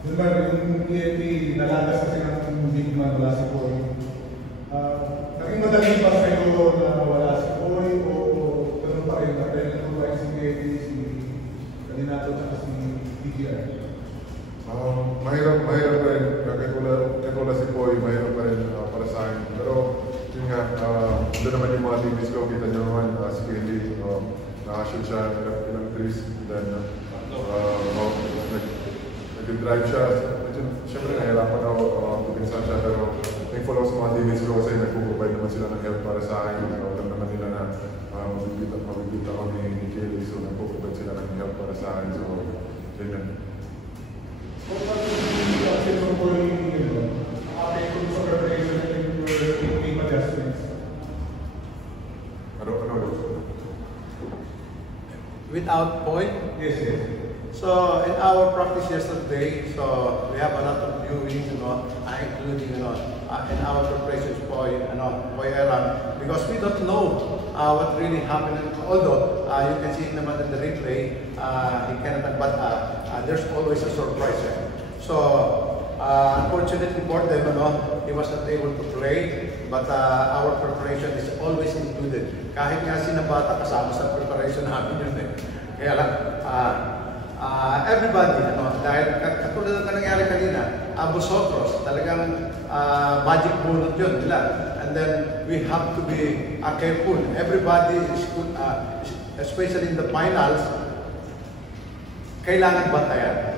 Diba, yung PNP, nalagas kasi ng big man, wala si Poy. Naging madali pa sa'yo na wala si Poy o ganun pa rin, na-present mo ba si PNP, si Kaninato at si PGR? Mahirap pa rin. Katulad si Poy, mahirap pa rin para sa akin. Pero yun nga, doon naman yung mga teammates ko, kita nyo naman, si Kelly, nakashoot siya ilang threes, then nag-drive siya. Siyempre nahirapan ako pupinsan siya, pero thankful ako sa mga teammates ko kasi nagpo-provide naman sila ng help para sa akin. Alam naman nila na mabibit ako ni Kelly, so nagpo-provide sila ng help para sa akin. So, yun. Without point? Yes, yes. So in our practice yesterday, so we have a lot of viewings, including in our preparations for Erang, because we don't know what really happened. Although you can see naman in the replay, he cannot, but there's always a surprise. So unfortunately for them, he was not able to play, but our preparation is always included. Kahit nga sinabata kasama sa preparation namin yun eh. Kaya lang, everybody, dahil katulad ng nangyari kanina, Abusotros, talagang magic bullet yun nila. And then we have to be careful. Everybody is good, especially in the finals, kailangan bantayan.